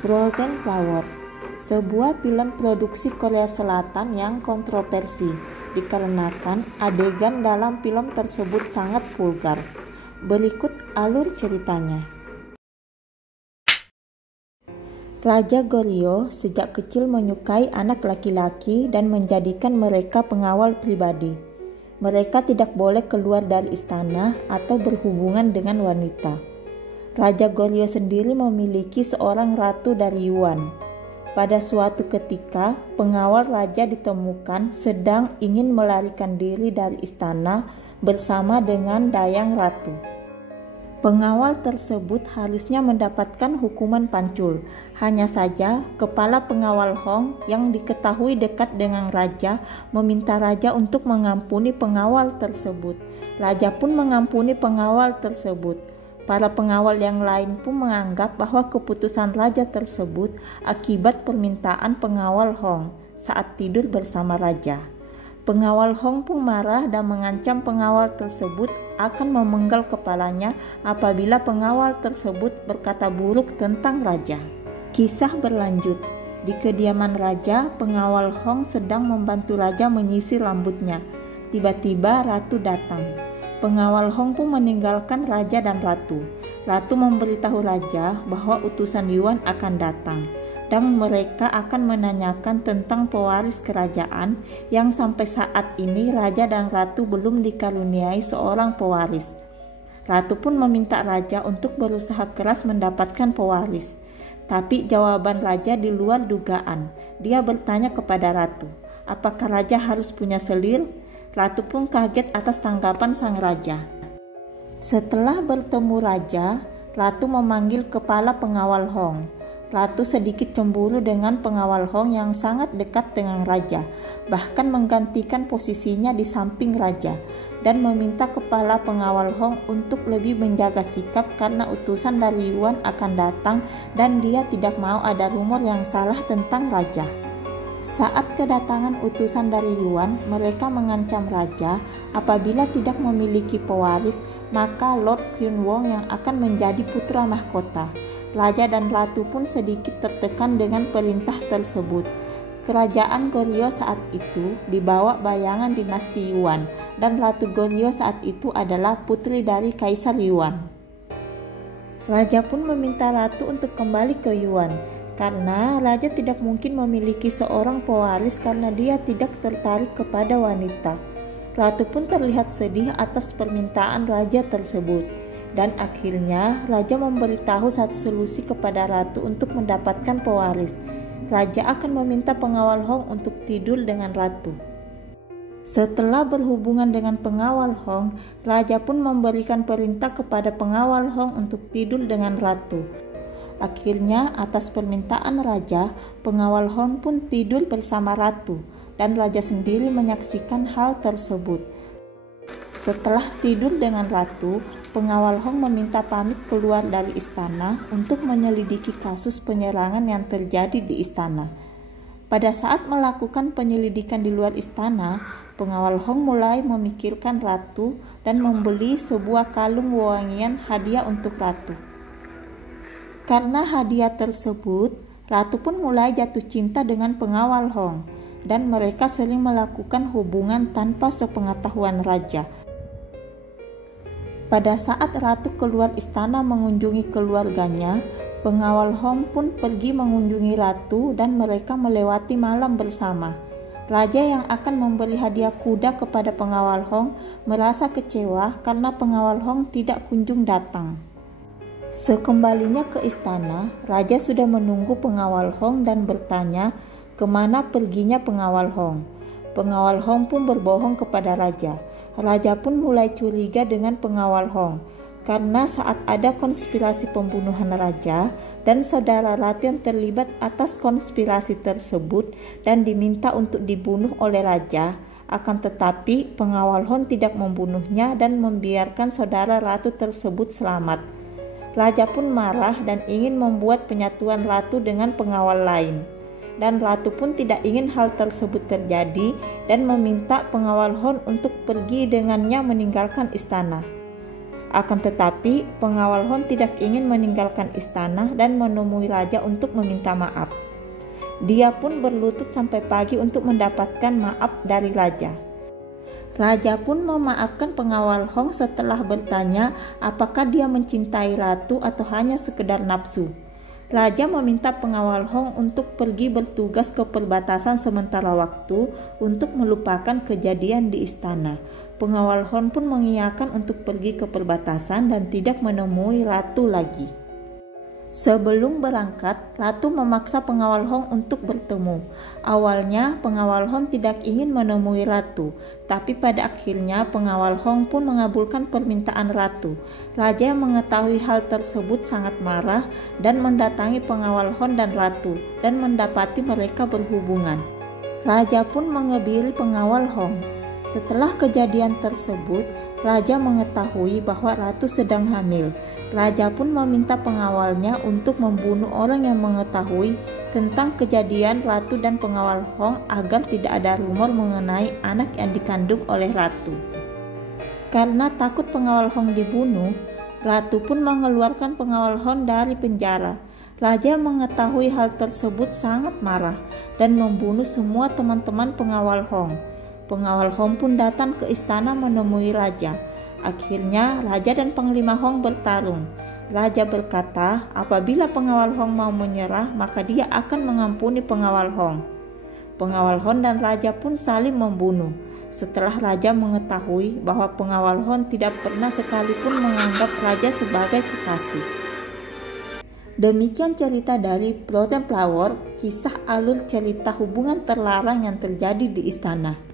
Broken Flower, sebuah film produksi Korea Selatan yang kontroversi dikarenakan adegan dalam film tersebut sangat vulgar. Berikut alur ceritanya. Raja Goryeo sejak kecil menyukai anak laki-laki dan menjadikan mereka pengawal pribadi. Mereka tidak boleh keluar dari istana atau berhubungan dengan wanita. Raja Goryeo sendiri memiliki seorang ratu dari Yuan. Pada suatu ketika, pengawal raja ditemukan sedang ingin melarikan diri dari istana bersama dengan dayang ratu. Pengawal tersebut harusnya mendapatkan hukuman pancul. Hanya saja, kepala pengawal Hong yang diketahui dekat dengan raja meminta raja untuk mengampuni pengawal tersebut. Raja pun mengampuni pengawal tersebut. Para pengawal yang lain pun menganggap bahwa keputusan raja tersebut akibat permintaan pengawal Hong saat tidur bersama raja. Pengawal Hong pun marah dan mengancam pengawal tersebut akan memenggal kepalanya apabila pengawal tersebut berkata buruk tentang raja. Kisah berlanjut. Di kediaman raja, pengawal Hong sedang membantu raja menyisir rambutnya. Tiba-tiba ratu datang. Pengawal Hong pun meninggalkan raja dan ratu. Ratu memberitahu raja bahwa utusan Yuan akan datang dan mereka akan menanyakan tentang pewaris kerajaan yang sampai saat ini raja dan ratu belum dikaruniai seorang pewaris. Ratu pun meminta raja untuk berusaha keras mendapatkan pewaris. Tapi jawaban raja di luar dugaan. Dia bertanya kepada ratu, apakah raja harus punya selir? Ratu pun kaget atas tanggapan sang raja. Setelah bertemu raja, ratu memanggil kepala pengawal Hong. Ratu sedikit cemburu dengan pengawal Hong yang sangat dekat dengan raja, bahkan menggantikan posisinya di samping raja, dan meminta kepala pengawal Hong untuk lebih menjaga sikap karena utusan dari Yuan akan datang dan dia tidak mau ada rumor yang salah tentang raja. Saat kedatangan utusan dari Yuan, mereka mengancam raja apabila tidak memiliki pewaris, maka Lord Kyun Wong yang akan menjadi putra mahkota. Raja dan ratu pun sedikit tertekan dengan perintah tersebut. Kerajaan Goryeo saat itu dibawa bayangan dinasti Yuan, dan Ratu Goryeo saat itu adalah putri dari Kaisar Yuan. Raja pun meminta ratu untuk kembali ke Yuan, karena raja tidak mungkin memiliki seorang pewaris karena dia tidak tertarik kepada wanita. Ratu pun terlihat sedih atas permintaan raja tersebut. Dan akhirnya raja memberitahu satu solusi kepada ratu untuk mendapatkan pewaris. Raja akan meminta pengawal Hong untuk tidur dengan ratu. Setelah berhubungan dengan pengawal Hong, raja pun memberikan perintah kepada pengawal Hong untuk tidur dengan ratu. Akhirnya, atas permintaan raja, pengawal Hong pun tidur bersama ratu, dan raja sendiri menyaksikan hal tersebut. Setelah tidur dengan ratu, pengawal Hong meminta pamit keluar dari istana untuk menyelidiki kasus penyerangan yang terjadi di istana. Pada saat melakukan penyelidikan di luar istana, pengawal Hong mulai memikirkan ratu dan membeli sebuah kalung wewangian hadiah untuk ratu. Karena hadiah tersebut, ratu pun mulai jatuh cinta dengan pengawal Hong, dan mereka sering melakukan hubungan tanpa sepengetahuan raja. Pada saat ratu keluar istana mengunjungi keluarganya, pengawal Hong pun pergi mengunjungi ratu dan mereka melewati malam bersama. Raja yang akan memberi hadiah kuda kepada pengawal Hong merasa kecewa karena pengawal Hong tidak kunjung datang. Sekembalinya ke istana, raja sudah menunggu pengawal Hong dan bertanya kemana perginya pengawal Hong. Pengawal Hong pun berbohong kepada raja. Raja pun mulai curiga dengan pengawal Hong, karena saat ada konspirasi pembunuhan raja dan saudara ratu yang terlibat atas konspirasi tersebut dan diminta untuk dibunuh oleh raja, akan tetapi pengawal Hong tidak membunuhnya dan membiarkan saudara ratu tersebut selamat. Raja pun marah dan ingin membuat penyatuan ratu dengan pengawal lain. Dan ratu pun tidak ingin hal tersebut terjadi dan meminta pengawal Hong untuk pergi dengannya meninggalkan istana. Akan tetapi, pengawal Hong tidak ingin meninggalkan istana dan menemui raja untuk meminta maaf. Dia pun berlutut sampai pagi untuk mendapatkan maaf dari raja. Raja pun memaafkan pengawal Hong setelah bertanya apakah dia mencintai ratu atau hanya sekedar nafsu. Raja meminta pengawal Hong untuk pergi bertugas ke perbatasan sementara waktu untuk melupakan kejadian di istana. Pengawal Hong pun mengiyakan untuk pergi ke perbatasan dan tidak menemui ratu lagi. Sebelum berangkat, ratu memaksa pengawal Hong untuk bertemu. Awalnya, pengawal Hong tidak ingin menemui ratu, tapi pada akhirnya pengawal Hong pun mengabulkan permintaan ratu. Raja yang mengetahui hal tersebut sangat marah dan mendatangi pengawal Hong dan ratu dan mendapati mereka berhubungan. Raja pun mengebiri pengawal Hong. Setelah kejadian tersebut, raja mengetahui bahwa ratu sedang hamil. Raja pun meminta pengawalnya untuk membunuh orang yang mengetahui tentang kejadian ratu dan pengawal Hong agar tidak ada rumor mengenai anak yang dikandung oleh ratu. Karena takut pengawal Hong dibunuh, ratu pun mengeluarkan pengawal Hong dari penjara. Raja mengetahui hal tersebut sangat marah dan membunuh semua teman-teman pengawal Hong. Pengawal Hong pun datang ke istana menemui raja. Akhirnya, raja dan panglima Hong bertarung. Raja berkata, apabila pengawal Hong mau menyerah, maka dia akan mengampuni pengawal Hong. Pengawal Hong dan raja pun saling membunuh. Setelah raja mengetahui bahwa pengawal Hong tidak pernah sekalipun menganggap raja sebagai kekasih. Demikian cerita dari Frozen Flower, kisah alur cerita hubungan terlarang yang terjadi di istana.